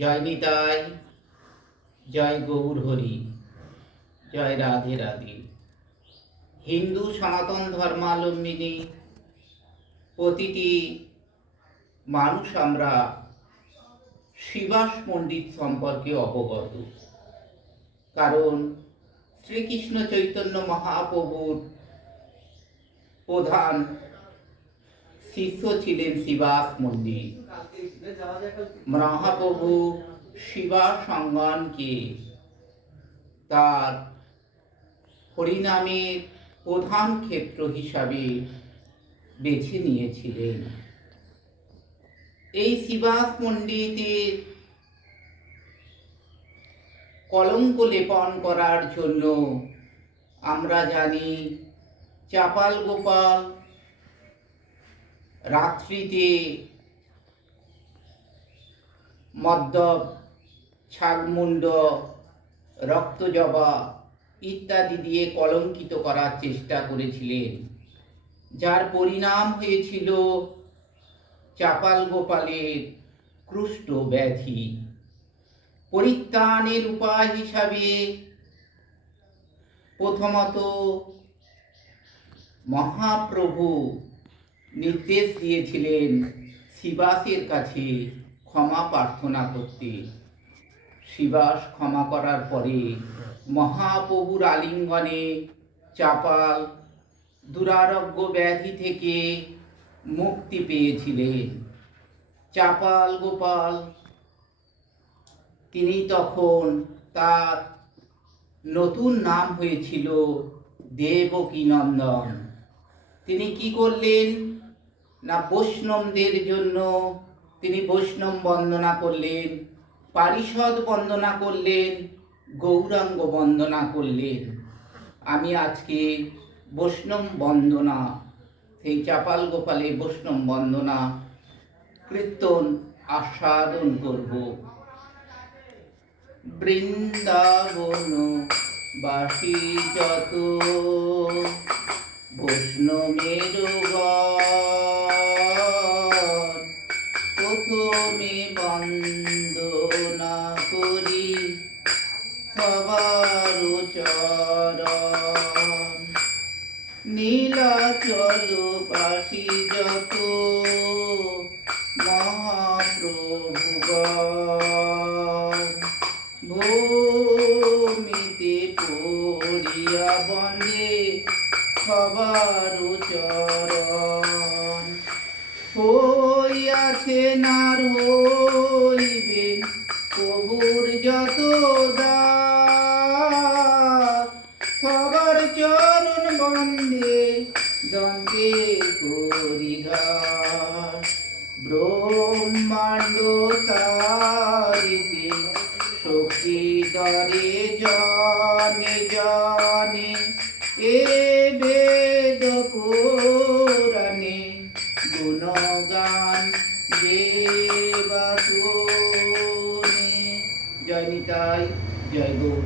জয় নিতাই, জয় গৌর হরি, জয় রাধে রাধে। হিন্দু সনাতন ধর্মাবলম্বিনী প্রতিটি মানুষ আমরা শিবাস পণ্ডিত সম্পর্কে অবগত, কারণ শ্রীকৃষ্ণ চৈতন্য মহাপ্রভুর প্রধান শিষ্য ছিলেন শিবাস পণ্ডিত। মহাপ্রভু শিবাস সঙ্গানকে তার হরিনামের প্রধান ক্ষেত্র হিসাবে বেছে নিয়েছিলেন। এই শিবাস পণ্ডিতের কলঙ্ক লেপন করার জন্য আমরা জানি চাপাল গোপাল রাত্রিতে মদ্যপ, ছাগমুণ্ড, রক্তজবা ইত্যাদি দিয়ে কলঙ্কিত করার চেষ্টা করেছিলেন, যার পরিণাম হয়েছিল চাপাল গোপালের কুষ্ঠ ব্যাধি। পরিত্রাণের উপায় হিসাবে প্রথমত মহাপ্রভু নির্দেশ দিয়েছিলেন শিবাসের কাছে ক্ষমা প্রার্থনা করতে। শিবাস ক্ষমা করার পরে মহাপ্রভুর আলিঙ্গনে চাপাল দুরারোগ্য ব্যাধি থেকে মুক্তি পেয়েছিলেন। চাপাল গোপাল তিনি তখন, তার নতুন নাম হয়েছিল দেবকী নন্দন। তিনি কি করলেন না, বৈষ্ণবদের জন্য তিনি বৈষ্ণব বন্দনা করলেন, পারিষদ বন্দনা করলেন, গৌরাঙ্গ বন্দনা করলেন। আমি আজকে বৈষ্ণব বন্দনা, সেই চাপাল গোপালের বৈষ্ণব বন্দনা কীর্তন আস্বাদন করব। বৃন্দাবন বাসী যত বৈষ্ণবের প্রথমে বন্দনা করি সবার চরণ। নীলাচল বাসী যত মহাপ্রভুগণ ভূমিতে পড়িয়া বন্দে সবার চরণ। হইয়াছে নার হইবে প্রভুর যত দাস, সবার চরণ বন্দে দন্তে করি ঘাস। ব্রহ্মাণ্ড তারিতে শক্তি দরে জনে জনে, এ বেদ পুরাণে গুণগান দেবা শুনে। জয় নিতাই, জয় গৌর।